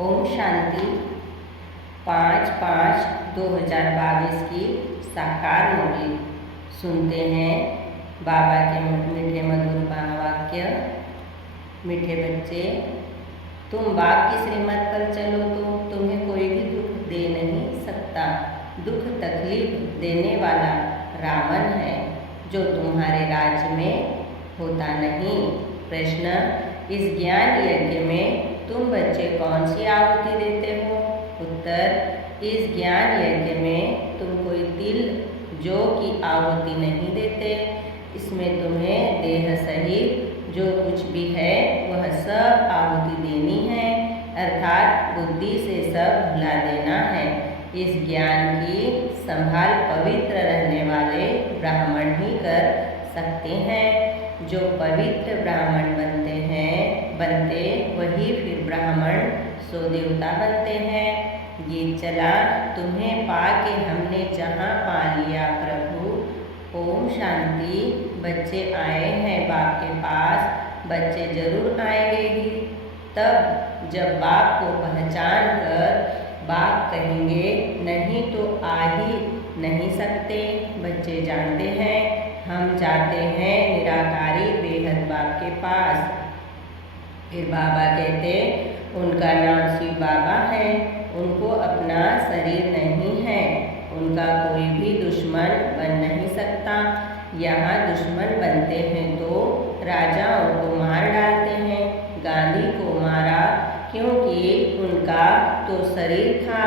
ओम शांति। 5/5/2022 की साकार मुरली सुनते हैं। बाबा के मीठे मधुर वाक्य। मीठे बच्चे, तुम बाप की श्रीमत पर चलो तो तुम्हें कोई भी दुख दे नहीं सकता। दुख तकलीफ देने वाला रावण है जो तुम्हारे राज्य में होता नहीं। प्रश्न, इस ज्ञान यज्ञ में तुम बच्चे कौन सी आहुति देते हो? उत्तर, इस ज्ञान यज्ञ में तुम कोई तिल जौ की आहुति नहीं देते। इसमें तुम्हें देह सहित जो कुछ भी है वह सब आहुति देनी है, अर्थात बुद्धि से सब भुला देना है। इस ज्ञान की संभाल पवित्र रहने वाले ब्राह्मण ही कर सकते हैं। जो पवित्र ब्राह्मण बनते वही फिर ब्राह्मण सो देवता बनते हैं। गीत चला, तुम्हें पाके हमने जहाँ पा लिया प्रभु। ओम शांति। बच्चे आए हैं बाप के पास, बच्चे जरूर आएंगे ही तब जब बाप को पहचान कर बाप कहेंगे, नहीं तो आ ही नहीं सकते। बच्चे जानते हैं हम जाते हैं निराकारी बेहद बाप के पास। फिर बाबा कहते, उनका नाम शिव बाबा है, उनको अपना शरीर नहीं है, उनका कोई भी दुश्मन बन नहीं सकता। यहाँ दुश्मन बनते हैं तो राजाओं को मार डालते हैं। गांधी को मारा क्योंकि उनका तो शरीर था,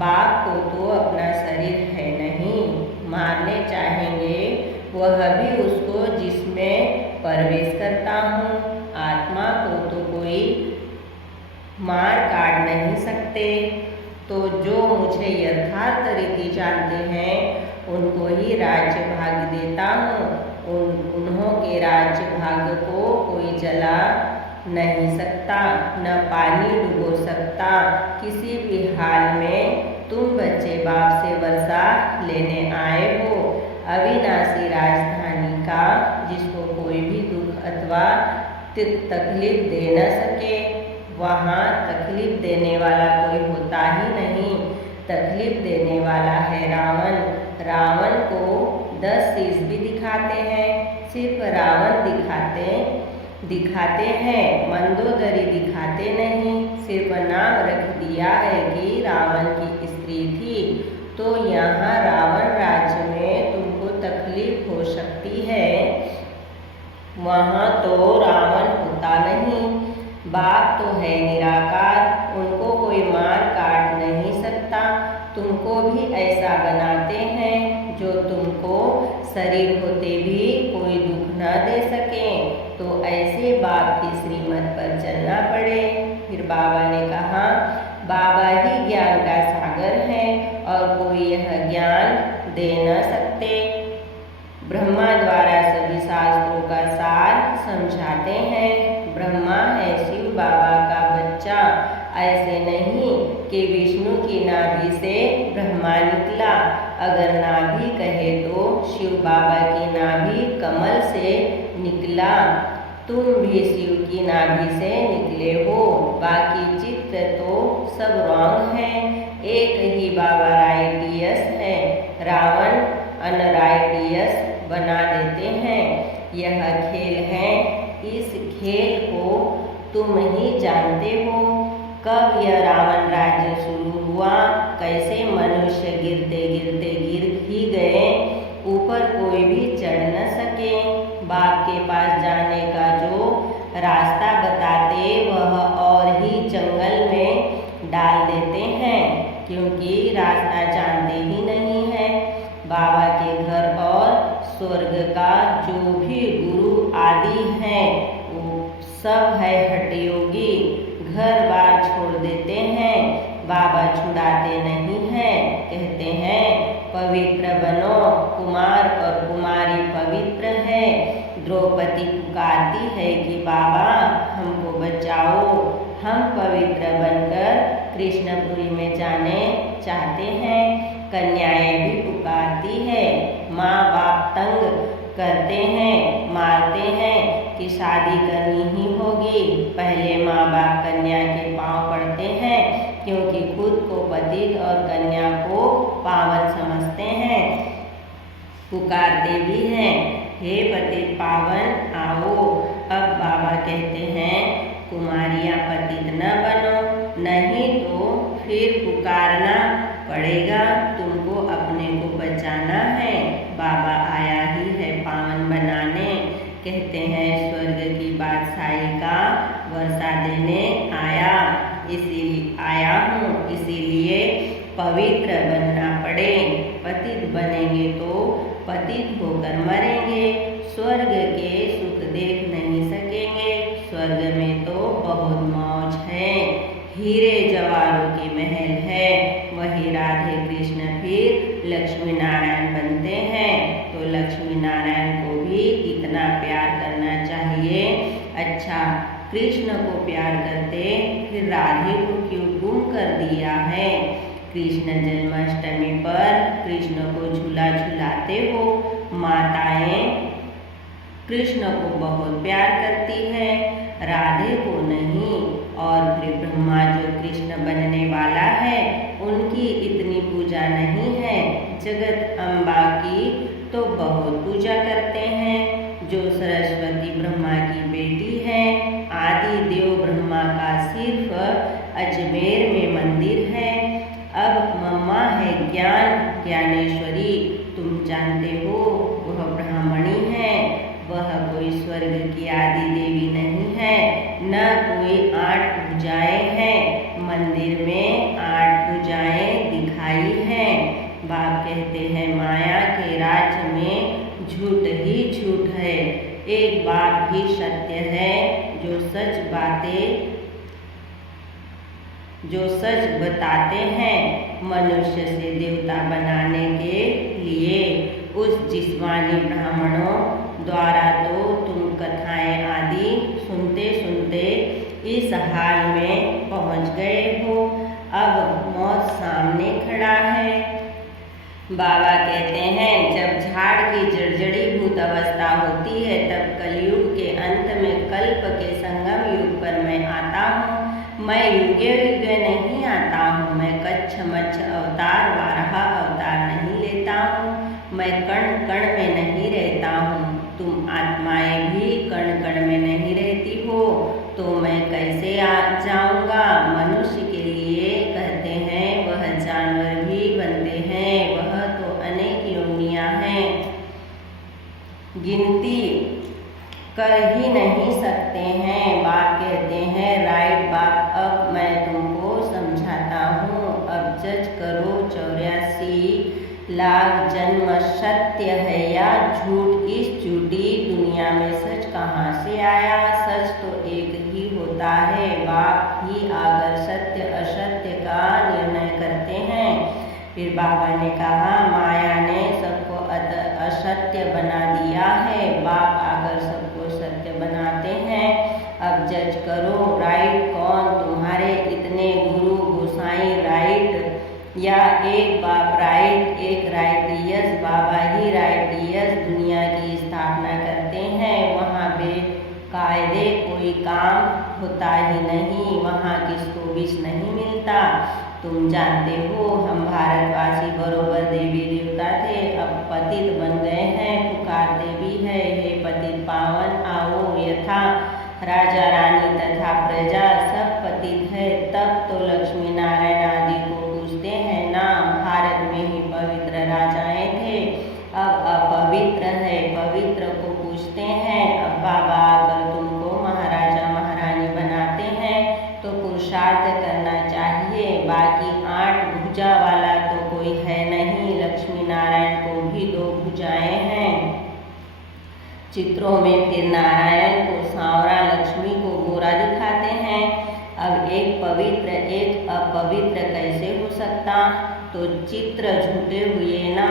बाप को तो अपना शरीर है नहीं। मारने चाहेंगे वह भी उसको जिसमें प्रवेश करता हूँ। आत्मा को तो कोई मार काट नहीं सकते। तो जो मुझे यथार्थ रीति जानते हैं उनको ही राज्य भाग देता हूँ। उन्हों के राज्य भाग को कोई जला नहीं सकता, न पानी डुबो सकता। किसी भी हाल में तुम बच्चे बाप से वर्षा लेने आए हो, अविनाशी राजधानी का, जिसको कोई भी दुख अथवा तकलीफ दे न सके। वहाँ तकलीफ देने वाला कोई होता ही नहीं। तकलीफ देने वाला है रावण। रावण को 10 शीश भी दिखाते हैं, सिर्फ रावण दिखाते हैं, मंदोदरी दिखाते नहीं। सिर्फ नाम रख दिया है कि रावण की स्त्री थी। तो यहाँ रावण राज्य में तुमको तकलीफ हो सकती है, वहाँ तो रावण होता नहीं। बाप तो है निराकार, उनको कोई मार काट नहीं सकता। तुमको भी ऐसा बनाते हैं जो तुमको शरीर होते भी कोई दुख न दे सके। तो ऐसे बाप की श्रीमत पर चलना पड़े। फिर बाबा ने कहा, बाबा ही ज्ञान का सागर है और कोई यह ज्ञान दे न सकते। ब्रह्मा द्वारा सभी शास्त्रों का सार समझाते हैं। ब्रह्मा है शिव बाबा का बच्चा। ऐसे नहीं कि विष्णु की नाभि से ब्रह्मा निकला। अगर नाभि कहे तो शिव बाबा की नाभि कमल से निकला। तुम भी शिव की नाभि से निकले हो, बाकी चित्र तो सब रॉन्ग है। एक ही बाबा राइटियस है, रावण अनराइटियस बना देते हैं। यह खेल है, इस खेल को तुम ही जानते हो। कब यह रावण राज्य शुरू हुआ, कैसे मनुष्य गिरते गिरते गिर ही गए, ऊपर कोई भी चढ़ न सके। बाप के पास जाने का जो रास्ता बताते वह और ही जंगल में डाल देते हैं, क्योंकि रास्ता जानते ही नहीं है। बाबा के घर और स्वर्ग का जो भी गुरु आदि हैं वो सब है हठयोगी। घर बार छोड़ देते हैं, बाबा छुड़ाते नहीं हैं। कहते हैं पवित्र बनो, कुमार और कुमारी पवित्र है। द्रौपदी पुकारती है कि बाबा हमको बचाओ, हम पवित्र बनकर कृष्णपुरी में जाने चाहते हैं। कन्याएं भी पुकारती है, माँ बाप तंग करते हैं, मारते हैं कि शादी करनी ही होगी। पहले माँ बाप कन्या के पांव पड़ते हैं, पतित और कन्या को पावन समझते हैं, पुकारते भी हैं, हे पतित पावन आओ। अब बाबा कहते हैं कुमारियाँ पतित न बनो, नहीं तो फिर पुकारना पड़ेगा, तुमको अपने को बचाना है। बाबा आया ही है पावन बनाने, कहते हैं स्वर्ग की बादशाही का वर्षा देने आया, इसीलिए पवित्र बनना पड़े। पतित बनेंगे तो पतित होकर मरेंगे, स्वर्ग के सुख देख नहीं सकेंगे। स्वर्ग में तो बहुत मौज है, हीरे जवाहरों के महल है। वही राधे कृष्ण फिर लक्ष्मी नारायण बनते हैं, तो लक्ष्मी नारायण को भी इतना प्यार करना चाहिए। अच्छा, कृष्ण को प्यार करते फिर राधे को क्यों गुम कर दिया है? कृष्ण जन्माष्टमी पर कृष्ण को झूला झुलाते हो। माताएं कृष्ण को बहुत प्यार करती है, राधे को नहीं। और फिर ब्रह्मा जो कृष्ण बनने वाला है उनकी इतनी पूजा नहीं है। जगत अम्बा की तो बहुत पूजा करते हैं, जो सरस्वती ब्रह्मा की बेटी है। आदि देव ब्रह्मा का सिर्फ अजमेर में मंदिर है। अब मम्मा है ज्ञानेश्वरी, तुम जानते हो वह ब्राह्मणी है, वह कोई स्वर्ग की आदि देवी नहीं है, न कोई 8 भुजाएं हैं। मंदिर में 8 भुजाएं दिखाई हैं। बाप कहते हैं माया के राज्य में झूठ ही झूठ है, एक बात भी सत्य है। जो सच बताते हैं मनुष्य से देवता बनाने के लिए। उस जिस्मानी ब्राह्मणों द्वारा तो तुम कथाएं आदि सुनते सुनते इस हाल में पहुंच गए हो। अब मौत सामने खड़ा है। बाबा कहते हैं जब झाड़ की जर्जरीभूत अवस्था होती है तब कलयुग के अंत में कल्प के संगम युग पर मैं आता हूँ। मैं युगे युगे नहीं आता हूँ, मैं कच्छ मच्छ अवतार वाराह अवतार नहीं लेता हूँ, मैं कण कण में नहीं रहता हूँ। तुम आत्माएं भी कण कण में नहीं रहती हो, तो मैं कैसे आ जाऊँगा? मनुष्य के लिए कहते हैं वह जानवर भी बनते हैं, वह तो अनेक योनियाँ हैं, गिनती कर ही नहीं सकते हैं। बाप कहते हैं राइट बाप, अब मैं तुमको समझाता हूँ। अब जज करो 84 लाख जन्म सत्य है या झूठ? इस झूठी दुनिया में सच कहाँ से आया? सच तो एक ही होता है। बाप ही आकर सत्य असत्य का निर्णय करते हैं। फिर बाबा ने कहा माया ने सबको असत्य बना दिया है, बाप आकर सबको सत्य बनाते हैं। अब जज करो राइट कौन? तुम्हारे इतने गुरु गोसाई राइट या एक बाप राइट? एक राइटियस बाबा ही राइटियस दुनिया की स्थापना करते हैं। वहाँ बेकायदे कोई काम होता ही नहीं, वहाँ किसको विष नहीं मिलता। तुम जानते हो हम भारतवासी बरोबर देवी देवता थे, अब पतित बन गए हैं, पुकारते भी है हे पतित पावन आओ। यथा राजा रानी तथा प्रजा सब पतित है, तब तो लक्ष्मी नारायण आदि को पूजते हैं ना। भारत में ही पवित्र राजाएं थे, अब अपवित्र है, पवित्र को पूजते हैं। अब बाबा आकर तुमको महाराजा महारानी बनाते हैं, तो पुरुषार्थ करना चाहिए। बाकी 8 भुजा वाला तो कोई है नहीं, लक्ष्मी नारायण को भी 2 भुजाएं हैं। चित्रों में फिर नारायण को सांवरा, लक्ष्मी को गोरा दिखाते हैं। अब एक पवित्र एक अपवित्र कैसे हो सकता? तो चित्र झूठे हुए ना।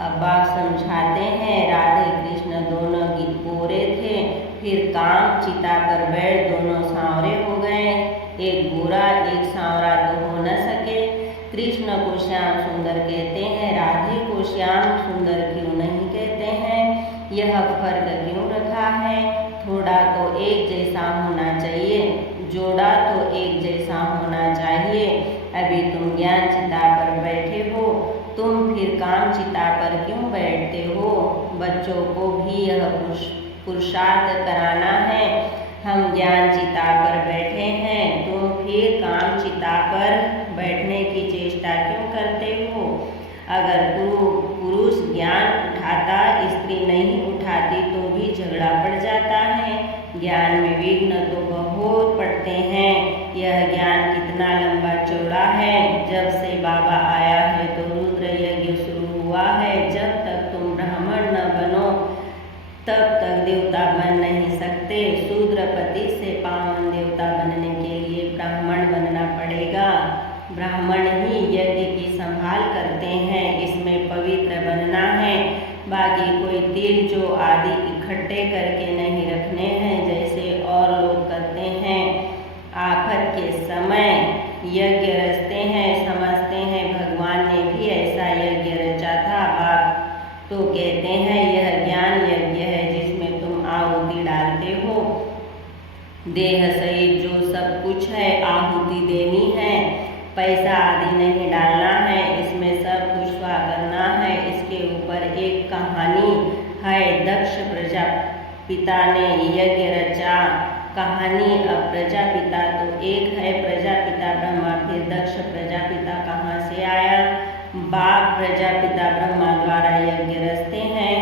अब बाप समझाते हैं राधे कृष्ण दोनों गोरे थे, फिर काम चिता पर बैठ दोनों सांवरे हो गए। एक गोरा एक सांवरा तो हो न सके। कृष्ण को श्याम सुंदर कहते हैं, राधे को श्याम सुंदर क्यों नहीं कहते हैं? यह फर्क क्यों रखा है? थोड़ा तो एक जैसा होना चाहिए, जोड़ा तो एक जैसा होना चाहिए। अभी तुम ज्ञान चिता पुरुषार्थ कराना है। हम ज्ञान चिता पर बैठे हैं, तुम फिर काम चिता पर बैठने की चेष्टा क्यों करते हो? अगर पुरुष ज्ञान उठाता, स्त्री नहीं उठाती तो भी झगड़ा पड़ जाता है। ज्ञान में विघ्न तो बहुत पड़ते हैं। यह ज्ञान कितना लंबा चौड़ा है। जब से बाबा आया है तो रुद्र यज्ञ शुरू हुआ है। जब तक तुम ब्राह्मण न बनो तब तक देवता बन नहीं सकते। शूद्रपति से पावन देवता बनने के लिए ब्राह्मण बनना पड़ेगा। ब्राह्मण ही यज्ञ की संभाल करते हैं, इसमें पवित्र बनना है। बाकी कोई तिल जो आदि इकट्ठे करके नहीं रखने हैं जैसे और लोग करते हैं। आफत के समय यज्ञ रचते हैं, समझते हैं भगवान ने भी ऐसा यज्ञ रचा था। आप तो कहते हैं यह ज्ञान यज्ञ है जिसमें तुम आहुति डालते हो। देह सहित जो सब कुछ है आहुति देनी है, पैसा आदि नहीं डालना है। इसमें सब कुछ स्वा करना है। इसके ऊपर एक कहानी है। दक्ष प्रजापिता ने यज्ञ रचा। कहानी अब प्रजापिता तो एक है, प्रजापिता ब्रह्मा, फिर दक्ष प्रजापिता कहाँ से आया? बाप प्रजापिता ब्रह्मा द्वारा यज्ञ रचते हैं।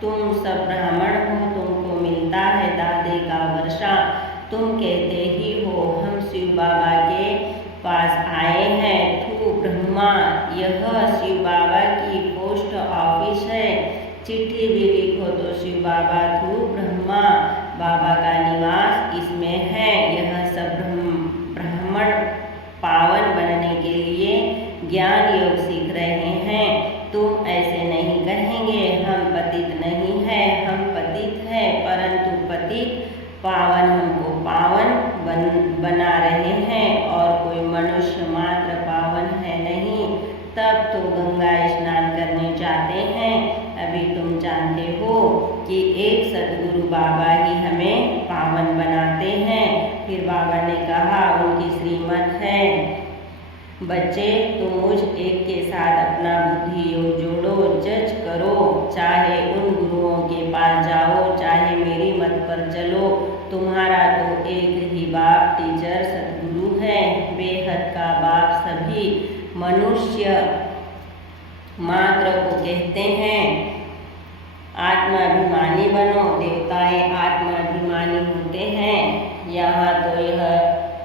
तुम सब ब्राह्मण हो, तुमको मिलता है दादे का वर्षा। तुम कहते ही हो हम शिव बाबा के पास आए हैं। थू ब्रह्मा, यह शिव बाबा की पोस्ट ऑफिस है। चिट्ठी भी लिखो तो शिव बाबा थू ब्रह्मा, बाबा का निवास इसमें है। यह सब ब्राह्मण पावन बनने के लिए ज्ञान योग सीख रहे हैं। तुम ऐसे नहीं कहेंगे हम पतित नहीं है, हम पतित है, परंतु पतित पावन हमको पावन बना रहे हैं और कोई मनुष्य मात्र पावन है नहीं। तब तो गंगा स्नान करने जाते हैं। अभी तुम जानते हो कि एक सद्गुरु बाबा ही हमें पावन बनाते हैं। फिर बाबा ने कहा उनकी श्रीमत है, बच्चे तुम मुझ एक के साथ अपना बुद्धि योग जोड़ो, जज करो। चाहे उन गुरुओं के पास जाओ, चाहे मेरी मत पर चलो, तुम्हारा तो एक ही बाप टीचर सतगुरु है। बेहद का बाप सभी मनुष्य मात्र को कहते हैं। आत्माभिमानी बनो। देवताएं आत्माभिमानी होते हैं। यहाँ तो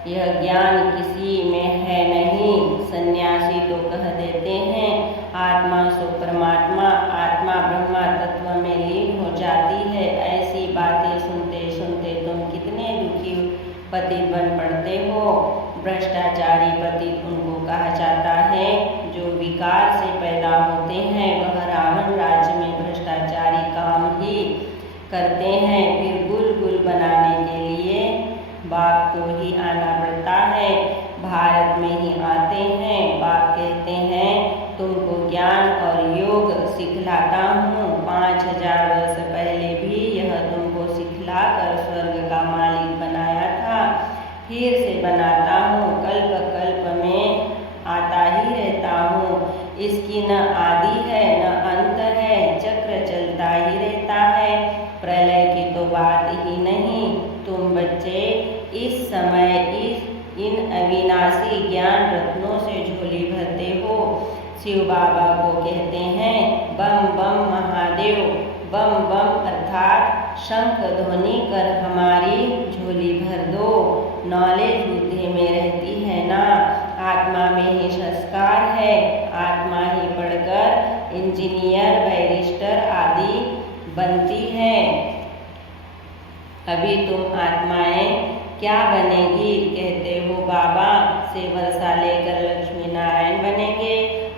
यह ज्ञान किसी में है नहीं। सन्यासी तो कह देते हैं आत्मा सो परमात्मा, आत्मा ब्रह्मा तत्व में लीन हो जाती है। ऐसी बातें सुनते सुनते तुम कितने दुखी पतित बन पड़ते हो। भ्रष्टाचारी पतित उनको कहा जाता है जो विकार से पैदा होते हैं। वह रावण राज्य में भ्रष्टाचारी काम ही करते हैं। फिर गुल बनाने के लिए बाप को ही आना पड़ता है। भारत में ही आते हैं। बाप कहते हैं तुमको ज्ञान और योग सिखलाता हूँ। 5000 वर्ष पहले भी यह तुमको सिखला कर स्वर्ग का मालिक बनाया था। फिर से बनाता हूँ। कल्प कल्प में आता ही रहता हूँ। इसकी न आदि है न अंत है, चक्र चलता ही रहता है। प्रलय की तो बात ही नहीं। तुम बच्चे इस समय इन अविनाशी ज्ञान रत्नों से झोली भरते हो। शिव बाबा को कहते हैं बम बम महादेव। बम बम अर्थात शंख ध्वनि कर हमारी झोली भर दो। नॉलेज बुद्धि में रहती है ना, आत्मा में ही संस्कार है। आत्मा ही पढ़कर इंजीनियर बैरिस्टर आदि बनती है। अभी तुम आत्माएं क्या बनेगी? कहते हो बाबा से वर्षा लेकर लक्ष्मी नारायण बनेंगे।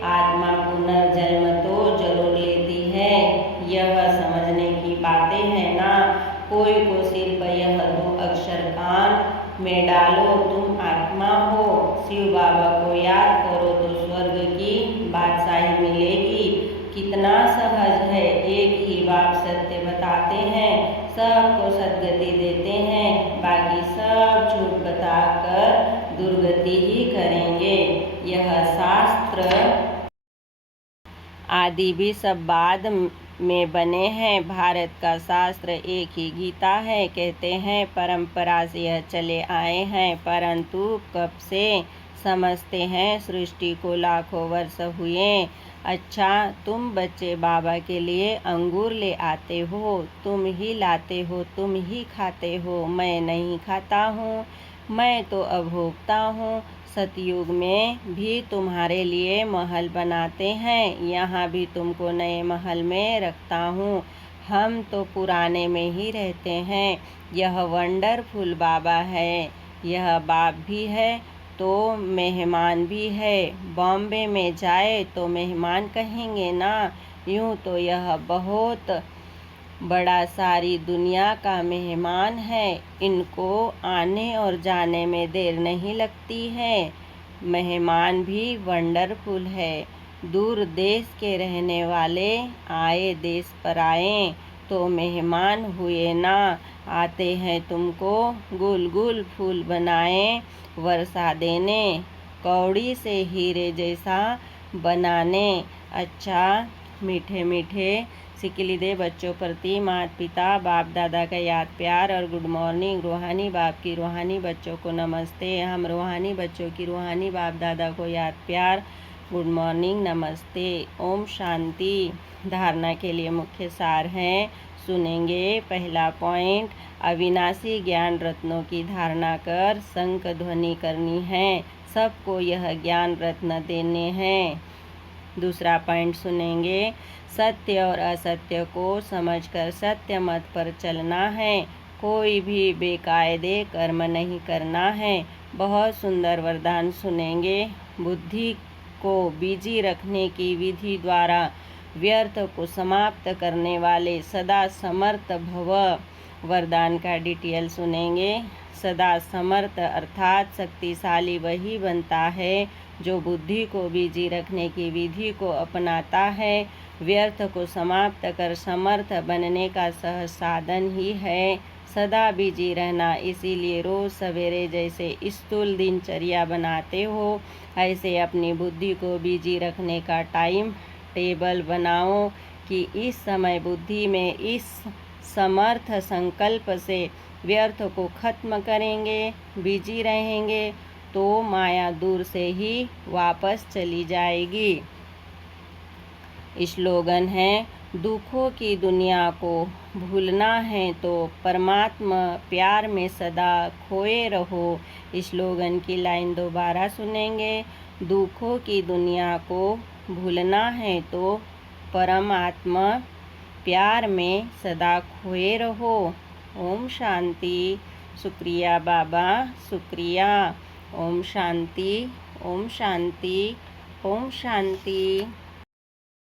आत्मा पुनर्जन्म तो जरूर लेती है। यह समझने की बातें हैं ना। कोई को सिर्फ यह 2 अक्षर कान में डालो, तुम आत्मा हो। शिव बाबा को याद करो तो स्वर्ग की बादशाही मिलेगी। कितना सहज है। एक ही बाप सत्य बताते हैं, सबको सद्गति देते हैं। बाकी सब झूठ बताकर दुर्गति ही करेंगे। यह शास्त्र आदि भी सब बाद में बने हैं। भारत का शास्त्र एक ही गीता है। कहते हैं परंपरा से यह चले आए हैं, परंतु कब से समझते हैं सृष्टि को लाखों वर्ष हुए। अच्छा, तुम बच्चे बाबा के लिए अंगूर ले आते हो, तुम ही लाते हो, तुम ही खाते हो, मैं नहीं खाता हूँ, मैं तो अभोक्ता हूँ। सतयुग में भी तुम्हारे लिए महल बनाते हैं, यहाँ भी तुमको नए महल में रखता हूँ। हम तो पुराने में ही रहते हैं। यह वंडरफुल बाबा है। यह बाप भी है तो मेहमान भी है। बॉम्बे में जाए तो मेहमान कहेंगे ना। यूँ तो यह बहुत बड़ा सारी दुनिया का मेहमान है। इनको आने और जाने में देर नहीं लगती है। मेहमान भी वंडरफुल है। दूर देश के रहने वाले आए देश पर आए तो मेहमान हुए ना। आते हैं तुमको गुल गुल फूल बनाए, वर्षा देने, कौड़ी से हीरे जैसा बनाने। अच्छा, मीठे मीठे सिकिलिदे बच्चों प्रति माता पिता बाप दादा का याद प्यार और गुड मॉर्निंग। रूहानी बाप की रूहानी बच्चों को नमस्ते। हम रूहानी बच्चों की रूहानी बाप दादा को याद प्यार, गुड मॉर्निंग, नमस्ते, ओम शांति। धारणा के लिए मुख्य सार हैं, सुनेंगे। पहला पॉइंट, अविनाशी ज्ञान रत्नों की धारणा कर शंख ध्वनि करनी है। सबको यह ज्ञान रत्न देने हैं। दूसरा पॉइंट सुनेंगे, सत्य और असत्य को समझकर सत्य मत पर चलना है। कोई भी बेकायदे कर्म नहीं करना है। बहुत सुंदर वरदान सुनेंगे। बुद्धि को बिजी रखने की विधि द्वारा व्यर्थ को समाप्त करने वाले सदा समर्थ भव। वरदान का डिटेल सुनेंगे। सदा समर्थ अर्थात शक्तिशाली वही बनता है जो बुद्धि को बिजी रखने की विधि को अपनाता है। व्यर्थ को समाप्त कर समर्थ बनने का सहज साधन ही है सदा बिजी रहना। इसीलिए रोज सवेरे जैसे स्थूल दिनचर्या बनाते हो, ऐसे अपनी बुद्धि को बिजी रखने का टाइम टेबल बनाओ कि इस समय बुद्धि में इस समर्थ संकल्प से व्यर्थ को खत्म करेंगे, बिजी रहेंगे तो माया दूर से ही वापस चली जाएगी। स्लोगन है, दुखों की दुनिया को भूलना है तो परमात्मा प्यार में सदा खोए रहो। स्लोगन की लाइन दोबारा सुनेंगे। दुखों की दुनिया को भूलना है तो परमात्मा प्यार में सदा खोए रहो। ओम शांति। शुक्रिया बाबा, शुक्रिया। ओम शांति, ओम शांति, ओम शांति।